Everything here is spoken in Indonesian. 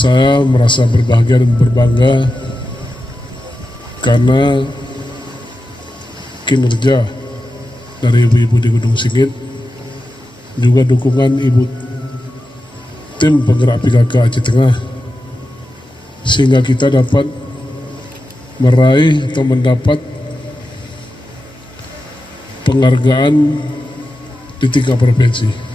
Saya merasa berbahagia dan berbangga karena kinerja dari ibu-ibu di Gunung Singit, juga dukungan ibu tim penggerak PKK Aceh Tengah, sehingga kita dapat meraih atau mendapat penghargaan di tingkat provinsi.